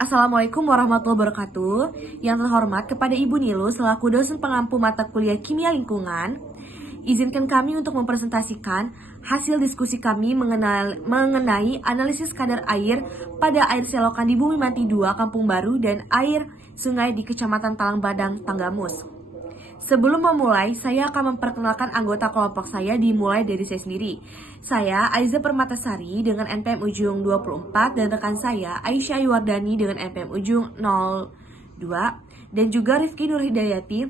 Assalamualaikum warahmatullahi wabarakatuh. Yang terhormat kepada Ibu Nilu selaku dosen pengampu mata kuliah Kimia Lingkungan, izinkan kami untuk mempresentasikan hasil diskusi kami mengenai analisis kadar air pada air selokan di Bumi Mati 2 Kampung Baru dan air sungai di Kecamatan Talang Badang, Tanggamus. Sebelum memulai, saya akan memperkenalkan anggota kelompok saya dimulai dari saya sendiri. Saya Aiza Permatasari dengan NPM ujung 24 dan rekan saya Aisyah Iwardani dengan NPM ujung 02 dan juga Rifki Nurhidayati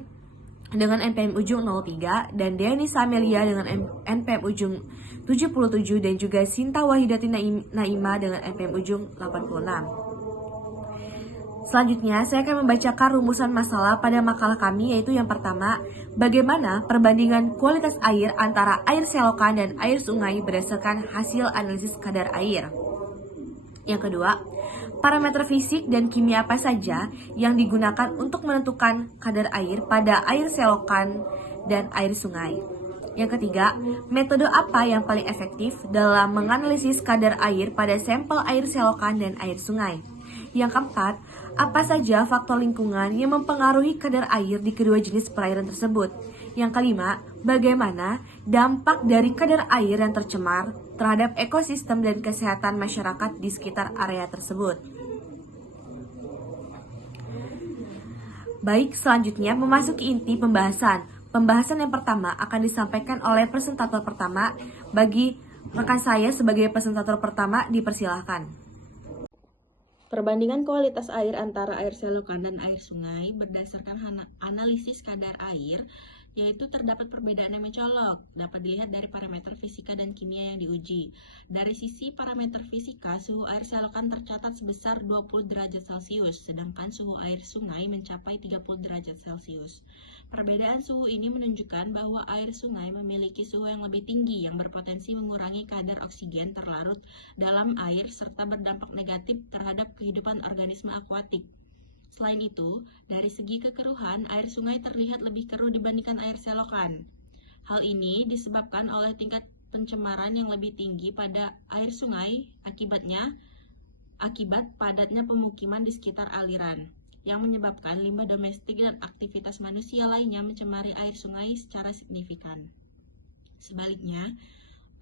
dengan NPM ujung 03 dan Deani Samelia dengan NPM ujung 77 dan juga Sinta Wahidati Naima dengan NPM ujung 86. Selanjutnya, saya akan membacakan rumusan masalah pada makalah kami, yaitu yang pertama, bagaimana perbandingan kualitas air antara air selokan dan air sungai berdasarkan hasil analisis kadar air. Yang kedua, parameter fisik dan kimia apa saja yang digunakan untuk menentukan kadar air pada air selokan dan air sungai. Yang ketiga, metode apa yang paling efektif dalam menganalisis kadar air pada sampel air selokan dan air sungai. Yang keempat, apa saja faktor lingkungan yang mempengaruhi kadar air di kedua jenis perairan tersebut. Yang kelima, bagaimana dampak dari kadar air yang tercemar terhadap ekosistem dan kesehatan masyarakat di sekitar area tersebut. Baik, selanjutnya memasuki inti pembahasan. Pembahasan yang pertama akan disampaikan oleh presentator pertama. Bagi rekan saya sebagai presentator pertama, dipersilahkan. Perbandingan kualitas air antara air selokan dan air sungai berdasarkan analisis kadar air, yaitu terdapat perbedaan yang mencolok, dapat dilihat dari parameter fisika dan kimia yang diuji. Dari sisi parameter fisika, suhu air selokan tercatat sebesar 20 derajat Celcius, sedangkan suhu air sungai mencapai 30 derajat Celcius. Perbedaan suhu ini menunjukkan bahwa air sungai memiliki suhu yang lebih tinggi yang berpotensi mengurangi kadar oksigen terlarut dalam air serta berdampak negatif terhadap kehidupan organisme akuatik. Selain itu, dari segi kekeruhan, air sungai terlihat lebih keruh dibandingkan air selokan. Hal ini disebabkan oleh tingkat pencemaran yang lebih tinggi pada air sungai akibat padatnya pemukiman di sekitar aliran, yang menyebabkan limbah domestik dan aktivitas manusia lainnya mencemari air sungai secara signifikan. Sebaliknya,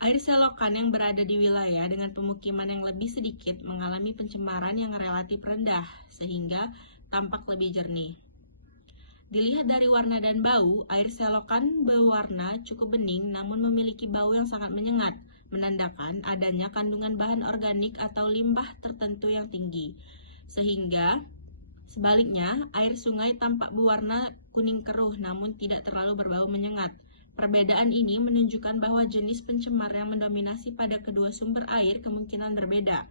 air selokan yang berada di wilayah dengan pemukiman yang lebih sedikit mengalami pencemaran yang relatif rendah, sehingga tampak lebih jernih. Dilihat dari warna dan bau, air selokan berwarna cukup bening namun memiliki bau yang sangat menyengat, menandakan adanya kandungan bahan organik atau limbah tertentu yang tinggi. Sebaliknya, air sungai tampak berwarna kuning keruh namun tidak terlalu berbau menyengat. Perbedaan ini menunjukkan bahwa jenis pencemar yang mendominasi pada kedua sumber air kemungkinan berbeda.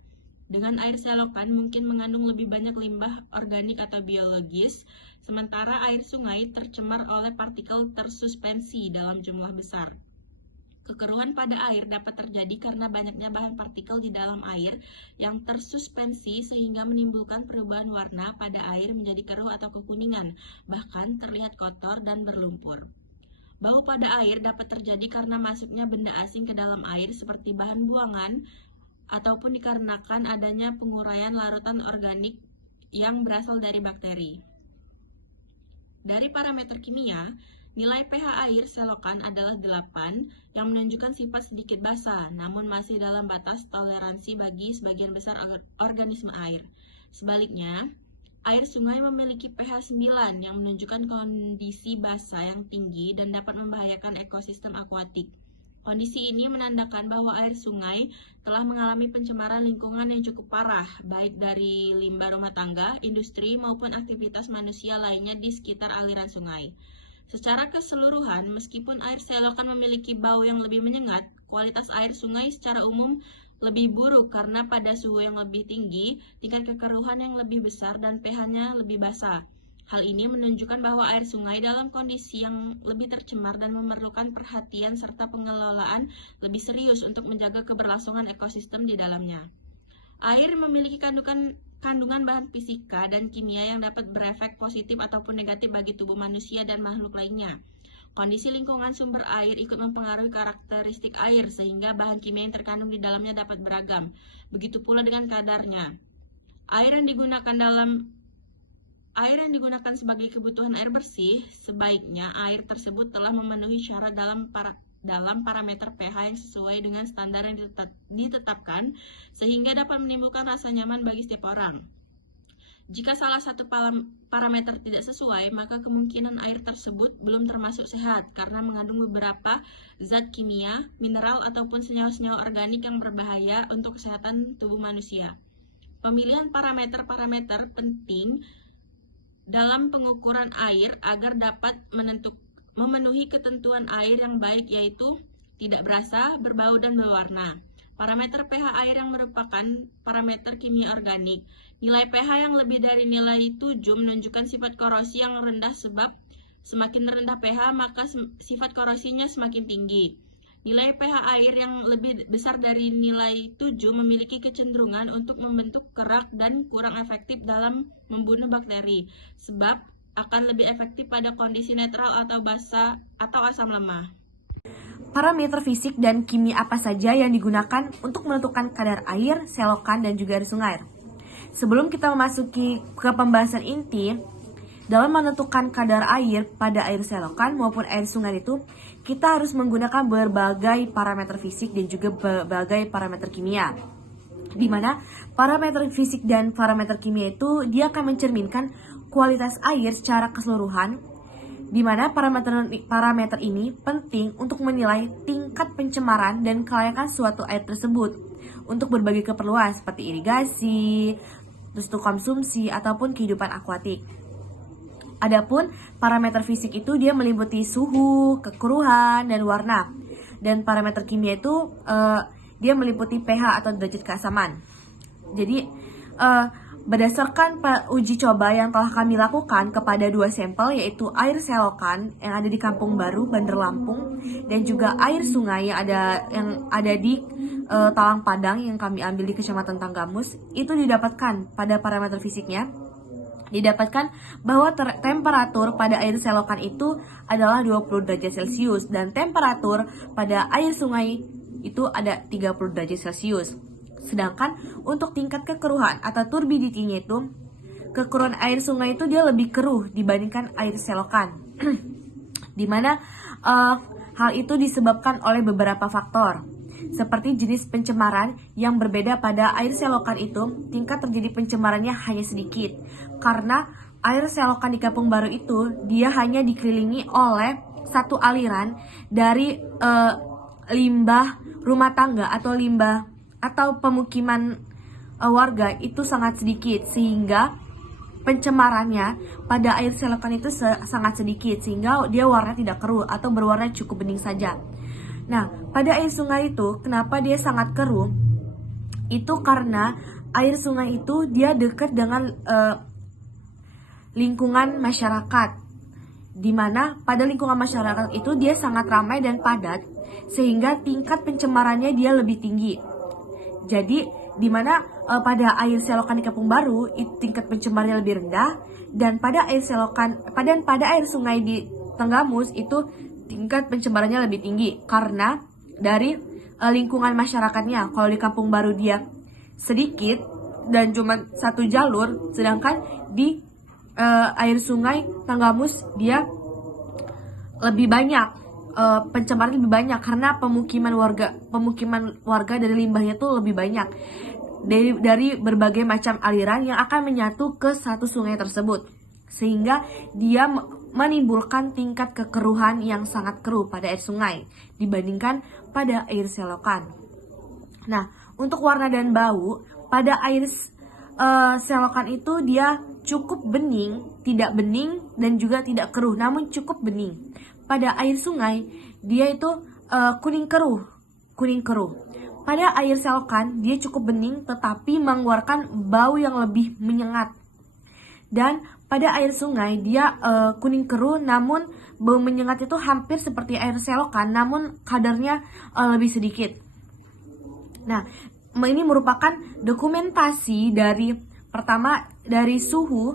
Dengan air selokan mungkin mengandung lebih banyak limbah organik atau biologis, sementara air sungai tercemar oleh partikel tersuspensi dalam jumlah besar. Kekeruhan pada air dapat terjadi karena banyaknya bahan partikel di dalam air yang tersuspensi sehingga menimbulkan perubahan warna pada air menjadi keruh atau kekuningan, bahkan terlihat kotor dan berlumpur. Bau pada air dapat terjadi karena masuknya benda asing ke dalam air seperti bahan buangan ataupun dikarenakan adanya penguraian larutan organik yang berasal dari bakteri. Dari parameter kimia, nilai pH air selokan adalah 8 yang menunjukkan sifat sedikit basa, namun masih dalam batas toleransi bagi sebagian besar organisme air. Sebaliknya, air sungai memiliki pH 9 yang menunjukkan kondisi basa yang tinggi dan dapat membahayakan ekosistem akuatik. Kondisi ini menandakan bahwa air sungai telah mengalami pencemaran lingkungan yang cukup parah, baik dari limbah rumah tangga, industri, maupun aktivitas manusia lainnya di sekitar aliran sungai. Secara keseluruhan, meskipun air selokan memiliki bau yang lebih menyengat, kualitas air sungai secara umum lebih buruk karena pada suhu yang lebih tinggi, tingkat kekeruhan yang lebih besar, dan pH-nya lebih basa. Hal ini menunjukkan bahwa air sungai dalam kondisi yang lebih tercemar dan memerlukan perhatian serta pengelolaan lebih serius untuk menjaga keberlangsungan ekosistem di dalamnya. Air memiliki kandungan bahan fisika dan kimia yang dapat berefek positif ataupun negatif bagi tubuh manusia dan makhluk lainnya. Kondisi lingkungan sumber air ikut mempengaruhi karakteristik air sehingga bahan kimia yang terkandung di dalamnya dapat beragam. Begitu pula dengan kadarnya. Air yang digunakan sebagai kebutuhan air bersih, sebaiknya air tersebut telah memenuhi syarat dalam parameter pH yang sesuai dengan standar yang ditetapkan, sehingga dapat menimbulkan rasa nyaman bagi setiap orang. Jika salah satu parameter tidak sesuai, maka kemungkinan air tersebut belum termasuk sehat karena mengandung beberapa zat kimia, mineral, ataupun senyawa-senyawa organik yang berbahaya untuk kesehatan tubuh manusia. Pemilihan parameter-parameter penting dalam pengukuran air agar dapat memenuhi ketentuan air yang baik, yaitu tidak berasa, berbau, dan berwarna. Parameter pH air yang merupakan parameter kimia organik. Nilai pH yang lebih dari nilai 7 menunjukkan sifat korosi yang rendah, sebab semakin rendah pH maka sifat korosinya semakin tinggi. Nilai pH air yang lebih besar dari nilai 7 memiliki kecenderungan untuk membentuk kerak dan kurang efektif dalam membunuh bakteri, sebab akan lebih efektif pada kondisi netral atau basa atau asam lemah. Parameter fisik dan kimia apa saja yang digunakan untuk menentukan kadar air, selokan, dan juga air sungai? Sebelum kita memasuki ke pembahasan inti, dalam menentukan kadar air pada air selokan maupun air sungai itu, kita harus menggunakan berbagai parameter fisik dan juga berbagai parameter kimia. Di mana parameter fisik dan parameter kimia itu dia akan mencerminkan kualitas air secara keseluruhan, di mana parameter ini penting untuk menilai tingkat pencemaran dan kelayakan suatu air tersebut untuk berbagai keperluan seperti irigasi, terus untuk konsumsi ataupun kehidupan akuatik. Adapun parameter fisik itu dia meliputi suhu, kekeruhan, dan warna. Dan parameter kimia itu dia meliputi pH atau derajat keasaman. Jadi berdasarkan uji coba yang telah kami lakukan kepada 2 sampel, yaitu air selokan yang ada di Kampung Baru, Bandar Lampung, dan juga air sungai yang ada di Talang Padang yang kami ambil di Kecamatan Tanggamus, itu didapatkan pada parameter fisiknya. Didapatkan bahwa temperatur pada air selokan itu adalah 20 derajat Celcius dan temperatur pada air sungai itu ada 30 derajat Celcius. Sedangkan untuk tingkat kekeruhan atau turbidity-nya itu, kekeruhan air sungai itu dia lebih keruh dibandingkan air selokan. Dimana hal itu disebabkan oleh beberapa faktor. Seperti jenis pencemaran yang berbeda pada air selokan itu, tingkat terjadi pencemarannya hanya sedikit. Karena air selokan di Kampung Baru itu, dia hanya dikelilingi oleh satu aliran dari limbah rumah tangga atau limbah atau pemukiman warga itu sangat sedikit, sehingga pencemarannya pada air selokan itu sangat sedikit, sehingga dia warna tidak keruh atau berwarna cukup bening saja. Nah, pada air sungai itu kenapa dia sangat keruh? Itu karena air sungai itu dia dekat dengan lingkungan masyarakat, di mana pada lingkungan masyarakat itu dia sangat ramai dan padat, sehingga tingkat pencemarannya dia lebih tinggi. Jadi di mana pada air selokan di Kampung Baru itu tingkat pencemarannya lebih rendah, dan pada air sungai di Tanggamus itu tingkat pencemarannya lebih tinggi karena dari lingkungan masyarakatnya. Kalau di Kampung Baru dia sedikit dan cuma satu jalur, sedangkan di air sungai Tanggamus dia lebih banyak, pencemaran lebih banyak karena pemukiman warga dari limbahnya tuh lebih banyak dari berbagai macam aliran yang akan menyatu ke satu sungai tersebut, sehingga dia menimbulkan tingkat kekeruhan yang sangat keruh pada air sungai dibandingkan pada air selokan. Nah, untuk warna dan bau pada air selokan itu dia cukup bening, tidak bening dan juga tidak keruh, namun cukup bening. Pada air sungai dia itu kuning keruh. Pada air selokan dia cukup bening tetapi mengeluarkan bau yang lebih menyengat. Dan pada air sungai dia kuning keruh, namun bau menyengat itu hampir seperti air selokan, namun kadarnya lebih sedikit. Nah, ini merupakan dokumentasi dari suhu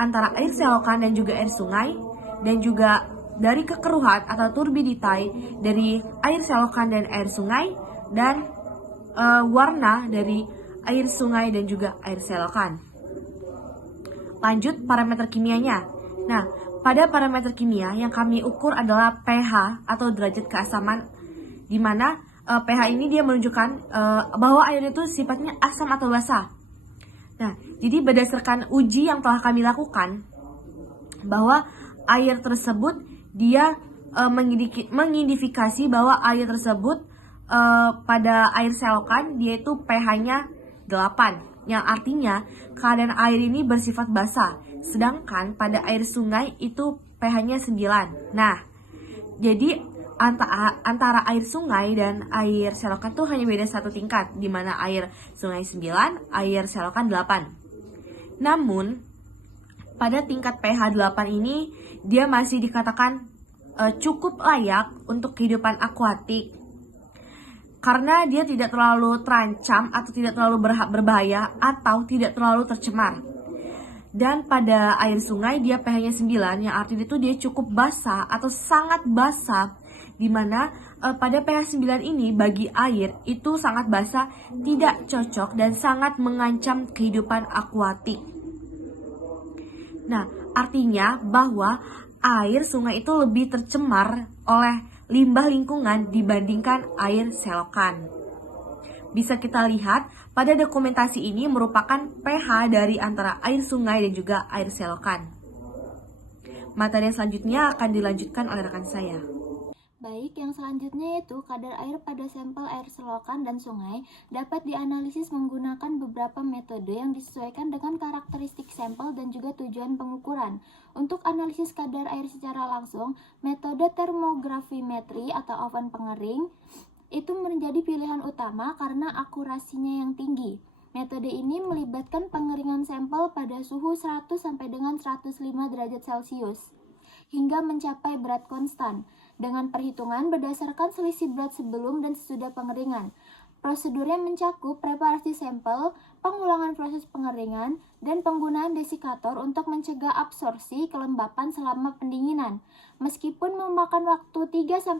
antara air selokan dan juga air sungai, dan juga dari kekeruhan atau turbidity dari air selokan dan air sungai, dan warna dari air sungai dan juga air selokan. Lanjut parameter kimianya. Nah, pada parameter kimia yang kami ukur adalah pH atau derajat keasaman, di mana pH ini dia menunjukkan bahwa air itu sifatnya asam atau basa. Nah, jadi berdasarkan uji yang telah kami lakukan, bahwa air tersebut dia mengidentifikasi bahwa air tersebut pada air selokan dia itu pH-nya 8, yang artinya keadaan air ini bersifat basa, sedangkan pada air sungai itu pH-nya 9. Nah, jadi antara air sungai dan air selokan tuh hanya beda 1 tingkat, di mana air sungai 9, air selokan 8. Namun, pada tingkat pH 8 ini, dia masih dikatakan cukup layak untuk kehidupan akuatik, karena dia tidak terlalu terancam atau tidak terlalu berbahaya atau tidak terlalu tercemar. Dan pada air sungai dia pH-nya 9, yang artinya itu dia cukup basah atau sangat basah, dimana pada pH 9 ini bagi air itu sangat basah, tidak cocok dan sangat mengancam kehidupan akuatik. Nah, artinya bahwa air sungai itu lebih tercemar oleh limbah lingkungan dibandingkan air selokan. Bisa kita lihat pada dokumentasi ini merupakan pH dari antara air sungai dan juga air selokan. Materi selanjutnya akan dilanjutkan oleh rekan saya. Baik, yang selanjutnya yaitu kadar air pada sampel air selokan dan sungai dapat dianalisis menggunakan beberapa metode yang disesuaikan dengan karakteristik sampel dan juga tujuan pengukuran. Untuk analisis kadar air secara langsung, metode termografimetri atau oven pengering itu menjadi pilihan utama karena akurasinya yang tinggi. Metode ini melibatkan pengeringan sampel pada suhu 100 sampai dengan 105 derajat Celcius hingga mencapai berat konstan, dengan perhitungan berdasarkan selisih berat sebelum dan sesudah pengeringan. Prosedurnya mencakup preparasi sampel, pengulangan proses pengeringan, dan penggunaan desikator untuk mencegah absorpsi kelembapan selama pendinginan. Meskipun memakan waktu 3-5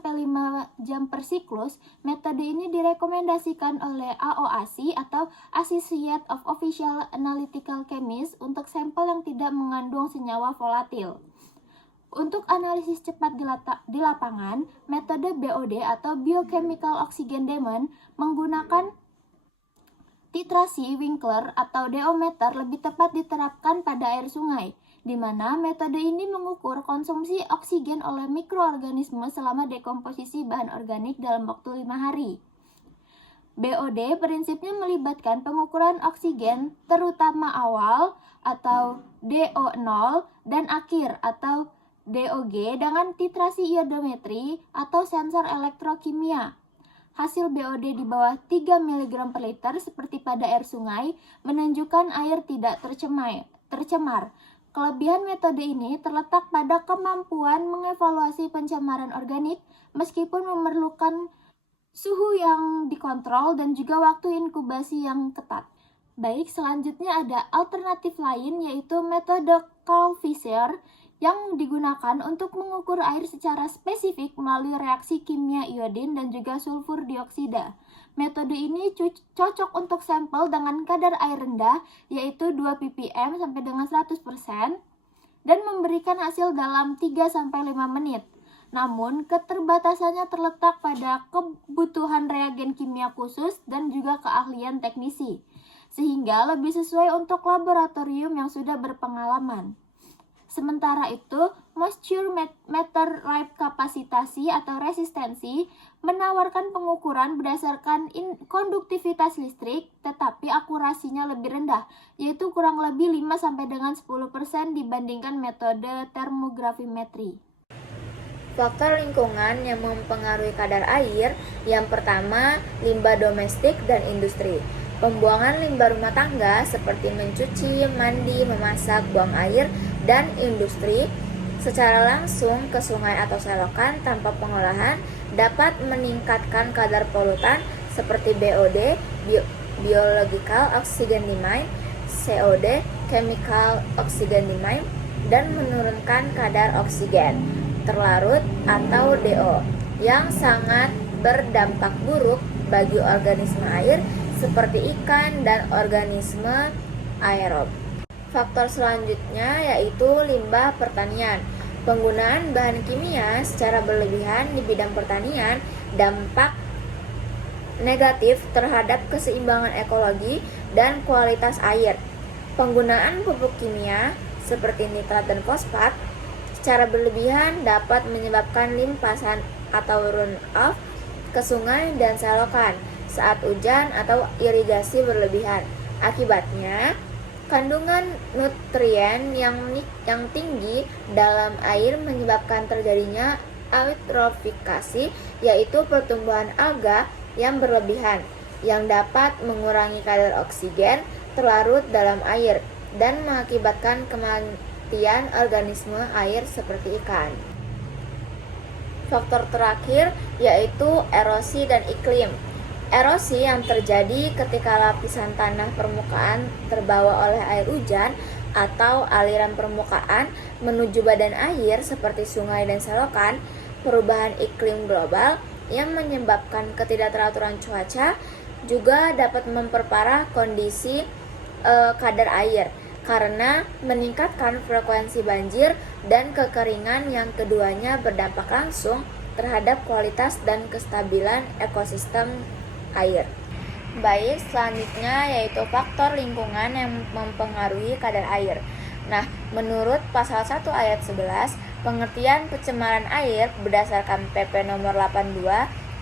jam per siklus, metode ini direkomendasikan oleh AOAC atau Associate of Official Analytical Chemists untuk sampel yang tidak mengandung senyawa volatil. Untuk analisis cepat di lapangan, metode BOD atau Biochemical Oxygen Demand menggunakan titrasi Winkler atau deometer lebih tepat diterapkan pada air sungai, di mana metode ini mengukur konsumsi oksigen oleh mikroorganisme selama dekomposisi bahan organik dalam waktu 5 hari. BOD prinsipnya melibatkan pengukuran oksigen terutama awal atau DO0 dan akhir atau DOG dengan titrasi iodometri atau sensor elektrokimia. Hasil BOD di bawah 3 mg per liter seperti pada air sungai menunjukkan air tidak tercemar. Kelebihan metode ini terletak pada kemampuan mengevaluasi pencemaran organik meskipun memerlukan suhu yang dikontrol dan juga waktu inkubasi yang ketat. Baik, selanjutnya ada alternatif lain yaitu metode Carl-Fisher yang digunakan untuk mengukur air secara spesifik melalui reaksi kimia iodin dan juga sulfur dioksida. Metode ini cocok untuk sampel dengan kadar air rendah yaitu 2 ppm sampai dengan 100% dan memberikan hasil dalam 3-5 menit. Namun, keterbatasannya terletak pada kebutuhan reagen kimia khusus dan juga keahlian teknisi, sehingga lebih sesuai untuk laboratorium yang sudah berpengalaman. Sementara itu, moisture meter light kapasitasi atau resistensi menawarkan pengukuran berdasarkan konduktivitas listrik, tetapi akurasinya lebih rendah, yaitu kurang lebih 5-10% dibandingkan metode termografimetri. Faktor lingkungan yang mempengaruhi kadar air, yang pertama limbah domestik dan industri. Pembuangan limbah rumah tangga seperti mencuci, mandi, memasak, buang air, dan industri secara langsung ke sungai atau selokan tanpa pengolahan dapat meningkatkan kadar polutan seperti BOD, Biological Oxygen Demand, COD, Chemical Oxygen Demand, dan menurunkan kadar oksigen terlarut atau DO yang sangat berdampak buruk bagi organisme air seperti ikan dan organisme aerob. Faktor selanjutnya yaitu limbah pertanian. Penggunaan bahan kimia secara berlebihan di bidang pertanian dampak negatif terhadap keseimbangan ekologi dan kualitas air. Penggunaan pupuk kimia seperti nitrat dan fosfat secara berlebihan dapat menyebabkan limpasan atau runoff ke sungai dan selokan saat hujan atau irigasi berlebihan. Akibatnya, kandungan nutrien yang tinggi dalam air menyebabkan terjadinya eutrofikasi, yaitu pertumbuhan alga yang berlebihan, yang dapat mengurangi kadar oksigen terlarut dalam air dan mengakibatkan kematian organisme air seperti ikan. Faktor terakhir yaitu erosi dan iklim. Erosi yang terjadi ketika lapisan tanah permukaan terbawa oleh air hujan atau aliran permukaan menuju badan air seperti sungai dan selokan. Perubahan iklim global yang menyebabkan ketidakteraturan cuaca juga dapat memperparah kondisi kadar air karena meningkatkan frekuensi banjir dan kekeringan yang keduanya berdampak langsung terhadap kualitas dan kestabilan ekosistem air. Baik, selanjutnya yaitu faktor lingkungan yang mempengaruhi kadar air. Nah, menurut pasal 1 ayat 11, pengertian pencemaran air berdasarkan PP nomor 82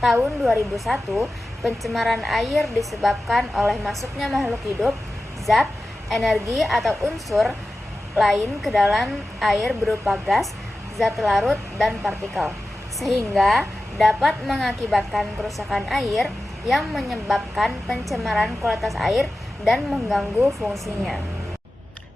tahun 2001, pencemaran air disebabkan oleh masuknya makhluk hidup, zat, energi atau unsur lain ke dalam air berupa gas, zat larut, dan partikel, sehingga dapat mengakibatkan kerusakan air yang menyebabkan pencemaran kualitas air dan mengganggu fungsinya.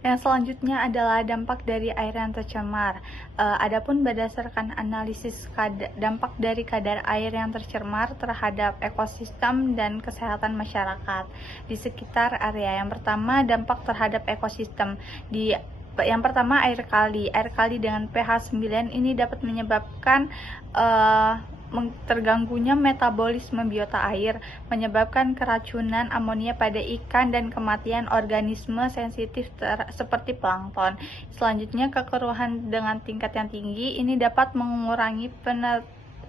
Yang selanjutnya adalah dampak dari air yang tercemar. Adapun berdasarkan analisis dampak dari kadar air yang tercemar terhadap ekosistem dan kesehatan masyarakat di sekitar area. Yang pertama, dampak terhadap ekosistem. Yang pertama, air kali. Air kali dengan pH 9 ini dapat menyebabkan terganggunya metabolisme biota air, menyebabkan keracunan amonia pada ikan dan kematian organisme sensitif seperti plankton. Selanjutnya, kekeruhan dengan tingkat yang tinggi ini dapat mengurangi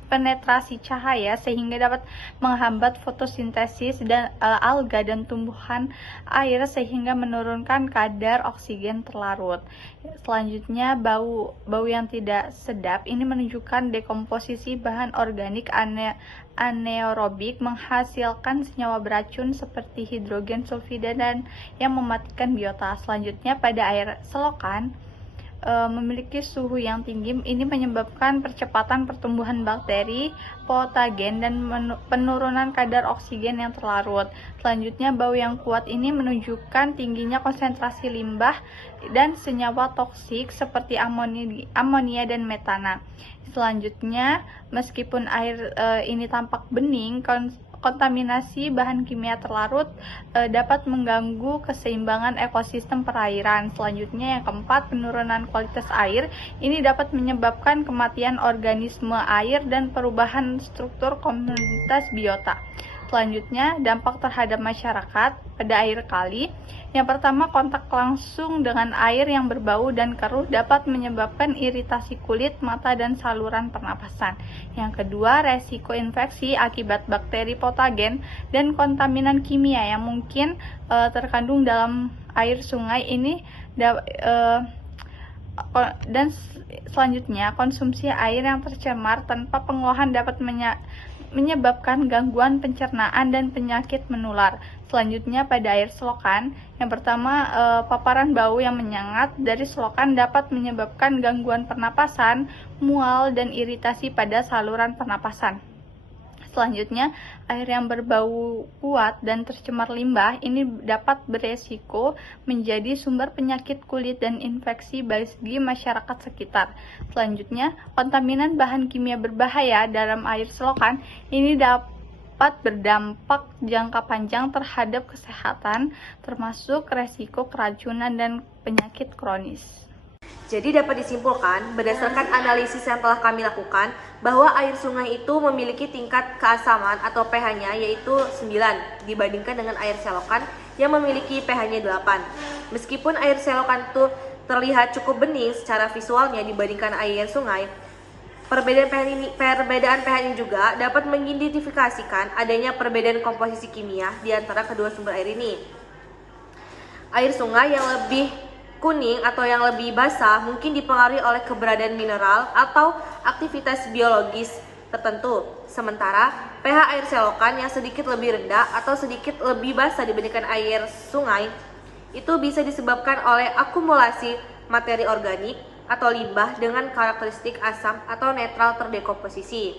penetrasi cahaya sehingga dapat menghambat fotosintesis dan alga dan tumbuhan air sehingga menurunkan kadar oksigen terlarut. Selanjutnya, bau yang tidak sedap ini menunjukkan dekomposisi bahan organik anaerobik menghasilkan senyawa beracun seperti hidrogen sulfida dan yang mematikan biota. Selanjutnya, pada air selokan memiliki suhu yang tinggi ini menyebabkan percepatan pertumbuhan bakteri, patogen, dan penurunan kadar oksigen yang terlarut. Selanjutnya, bau yang kuat ini menunjukkan tingginya konsentrasi limbah dan senyawa toksik seperti amonia dan metana. Selanjutnya, meskipun air ini tampak bening, kontaminasi bahan kimia terlarut dapat mengganggu keseimbangan ekosistem perairan. Selanjutnya, yang keempat, penurunan kualitas air ini dapat menyebabkan kematian organisme air dan perubahan struktur komunitas biota. Selanjutnya, dampak terhadap masyarakat pada air kali. Yang pertama, kontak langsung dengan air yang berbau dan keruh dapat menyebabkan iritasi kulit, mata, dan saluran pernapasan. Yang kedua, resiko infeksi akibat bakteri patogen dan kontaminan kimia yang mungkin terkandung dalam air sungai ini dan selanjutnya, konsumsi air yang tercemar tanpa pengolahan dapat menyebabkan gangguan pencernaan dan penyakit menular. Selanjutnya, pada air selokan, yang pertama, paparan bau yang menyengat dari selokan dapat menyebabkan gangguan pernapasan, mual, dan iritasi pada saluran pernapasan. Selanjutnya, air yang berbau kuat dan tercemar limbah ini dapat beresiko menjadi sumber penyakit kulit dan infeksi bagi masyarakat sekitar. Selanjutnya, kontaminan bahan kimia berbahaya dalam air selokan ini dapat berdampak jangka panjang terhadap kesehatan, termasuk resiko keracunan dan penyakit kronis. Jadi dapat disimpulkan, berdasarkan analisis yang telah kami lakukan, bahwa air sungai itu memiliki tingkat keasaman atau pH-nya yaitu 9 dibandingkan dengan air selokan yang memiliki pH-nya 8. Meskipun air selokan itu terlihat cukup bening secara visualnya dibandingkan air sungai, perbedaan pH ini juga dapat mengidentifikasikan adanya perbedaan komposisi kimia di antara kedua sumber air ini. Air sungai yang lebih kuning atau yang lebih basah mungkin dipengaruhi oleh keberadaan mineral atau aktivitas biologis tertentu. Sementara pH air selokan yang sedikit lebih rendah atau sedikit lebih basah dibandingkan air sungai itu bisa disebabkan oleh akumulasi materi organik atau limbah dengan karakteristik asam atau netral terdekomposisi.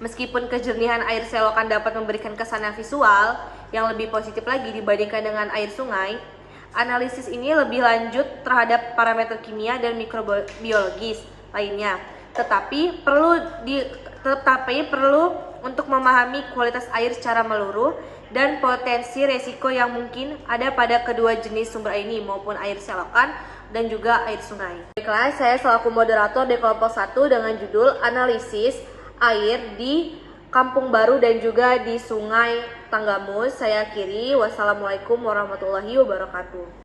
Meskipun kejernihan air selokan dapat memberikan kesan visual yang lebih positif lagi dibandingkan dengan air sungai, analisis ini lebih lanjut terhadap parameter kimia dan mikrobiologis lainnya. Tetapi perlu untuk memahami kualitas air secara menyeluruh dan potensi resiko yang mungkin ada pada kedua jenis sumber air ini maupun air selokan dan juga air sungai. Baiklah, saya selaku moderator di kelompok 1 dengan judul analisis air di Kampung Baru dan juga di Sungai Tanggamus. Saya akhiri. Wassalamualaikum warahmatullahi wabarakatuh.